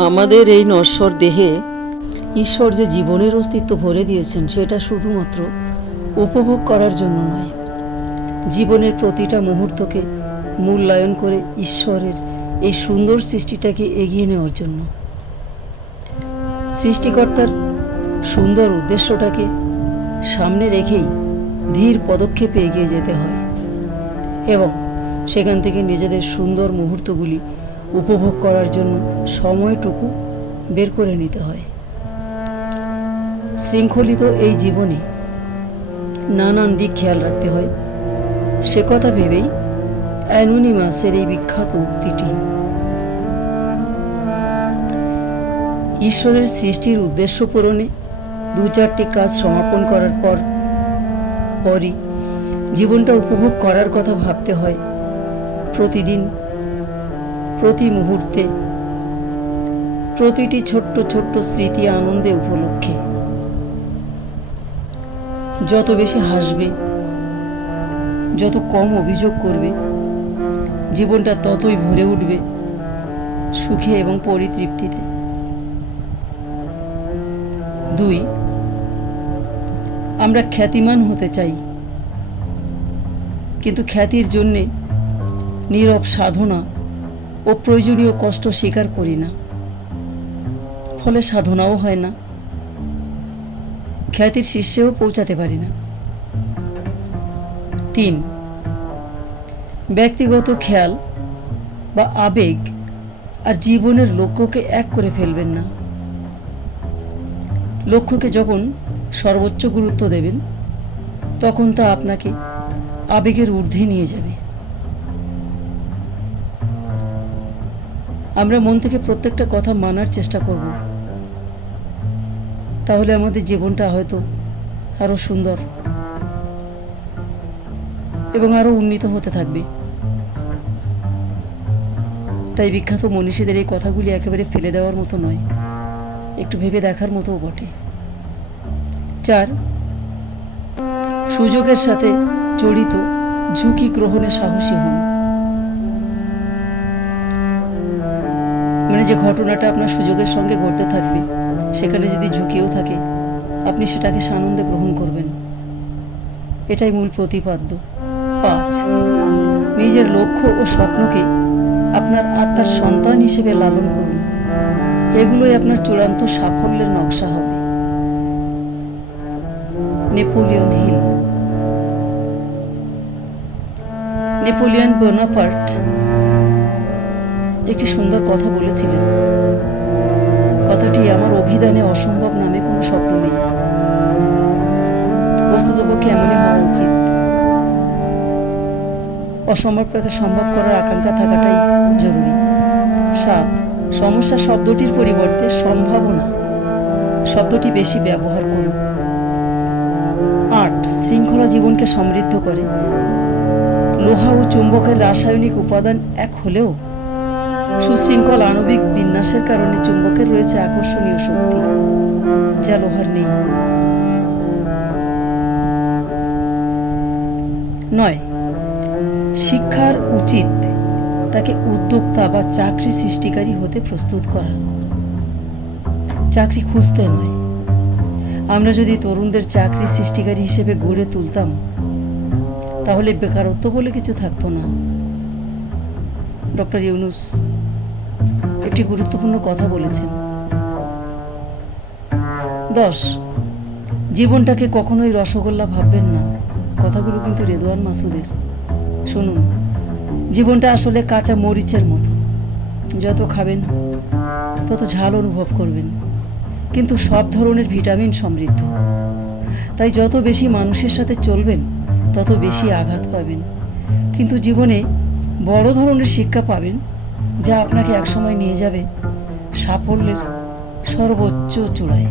আমাদের এই নশ্বর দেহে ঈশ্বর যে জীবনের অস্তিত্ব ভরে দিয়েছেন সেটা শুধুমাত্র উপভোগ করার জন্য নয়, জীবনের প্রতিটা মুহূর্তকে মূল্যায়ন করে ঈশ্বরের এই সুন্দর সৃষ্টিটাকে এগিয়ে নেওয়ার জন্য। সৃষ্টিকর্তার সুন্দর উদ্দেশ্যটাকে সামনে রেখেই ধীর পদক্ষেপে এগিয়ে যেতে হয় এবং সেখান থেকে নিজেদের সুন্দর মুহূর্তগুলি উপভোগ করার জন্য সময়টুকু বের করে নিতে হয়। শৃঙ্খলিত এই জীবনে নানান দিক খেয়াল রাখতে হয়, সে কথা ভেবেই অ্যানোনিমাসের এই বিখ্যাত উক্তিটি। ঈশ্বরের সৃষ্টির উদ্দেশ্য পূরণে 2-4টি কাজ সমাপন করার পরই জীবনটা উপভোগ করার কথা ভাবতে হয়। প্রতিদিন, প্রতি মুহূর্তে, প্রতিটি ছোট্ট ছোট্ট স্মৃতি আনন্দে উপলক্ষে। যত বেশি হাসবে, যত কম অভিযোগ করবে, জীবনটা ততই ভরে উঠবে সুখে এবং পরিতৃপ্তিতে। 2, আমরা খ্যাতিমান হতে চাই, কিন্তু খ্যাতির জন্যে নীরব সাধনা ও প্রয়োজনীয় কষ্ট স্বীকার করি না, ফলে সাধনাও হয় না, খ্যাতির শীর্ষেও পৌঁছাতে পারি না। 3, ব্যক্তিগত খেয়াল বা আবেগ আর জীবনের লক্ষ্যকে এক করে ফেলবেন না। লক্ষ্যকে যখন সর্বোচ্চ গুরুত্ব দেবেন, তখন তা আপনাকে আবেগের ঊর্ধ্বে নিয়ে যাবে। আমরা মন থেকে প্রত্যেকটা কথা মানার চেষ্টা করব, তাহলে আমাদের জীবনটা হয়তো আরো সুন্দর এবং আরো উন্নীত হতে থাকবে। তাই বিখ্যাত মনীষীদের এই কথাগুলি একেবারে ফেলে দেওয়ার মতো নয়, একটু ভেবে দেখার মতোও বটে। 4, সুযোগের সাথে জড়িত ঝুঁকি গ্রহণে সাহসী হন। মানে যে ঘটনাটা আপনার সুযোগের সঙ্গে ঘটতে থাকবে, সেখানে যদি ঝুঁকিও থাকে, আপনি সেটাকে সানন্দে গ্রহণ করবেন, এটাই মূল প্রতিপাদ্য। 5, নিজের লক্ষ্য ও স্বপ্নকে আপনার আত্মার সন্তান হিসেবে লালন করুন, এগুলোই আপনার চূড়ান্ত সাফল্যের নকশা হবে। নেপোলিয়ন বোনাপার্ট একটি সুন্দর কথা বলেছিলেন। কথাটি আমার অভিধানে অসম্ভব নামে কোনো শব্দ নেই, বস্তুতপক্ষে এমনই হওয়া উচিত। অসম্ভবটাকে সম্ভব করার আকাঙ্ক্ষা থাকাটাই জরুরি। 7, সমস্যা শব্দটির পরিবর্তে সম্ভাবনা শব্দটি বেশি ব্যবহার করুন। 8, শৃঙ্খলা জীবনকে সমৃদ্ধ করে। লোহা ও চুম্বকের রাসায়নিক উপাদান এক হলেও সুশৃঙ্খল আণবিক বিন্যাসের কারণে চুম্বকের রয়েছে আকর্ষণীয় শক্তি, যা লোহার নেই। 9, শিক্ষার উচিত তাকে উদ্যোক্তা বা চাকরি সৃষ্টিকারী হতে প্রস্তুত করা, চাকরি খুঁজতে নয়। আমরা যদি তরুণদের চাকরি সৃষ্টিকারী হিসেবে গড়ে তুলতাম, তাহলে বেকারত্ব বলে কিছু থাকতো না। ডক্টর ইউনুস একটি গুরুত্বপূর্ণ কথা বলেছেন। 10, জীবনটাকে কখনোই রসগোল্লা ভাববেন না। কথাগুলো কিন্তু রেদওয়ান মাসুদের। শুনুন, জীবনটা আসলে কাঁচা মরিচের মতো, যত খাবেন তত ঝাল অনুভব করবেন, কিন্তু সব ধরনের ভিটামিন সমৃদ্ধ। তাই যত বেশি মানুষের সাথে চলবেন, তত বেশি আঘাত পাবেন, কিন্তু জীবনে বড় ধরনের শিক্ষা পাবেন, যা আপনাকে একসময় নিয়ে যাবে সাফল্যের সর্বোচ্চ চূড়ায়।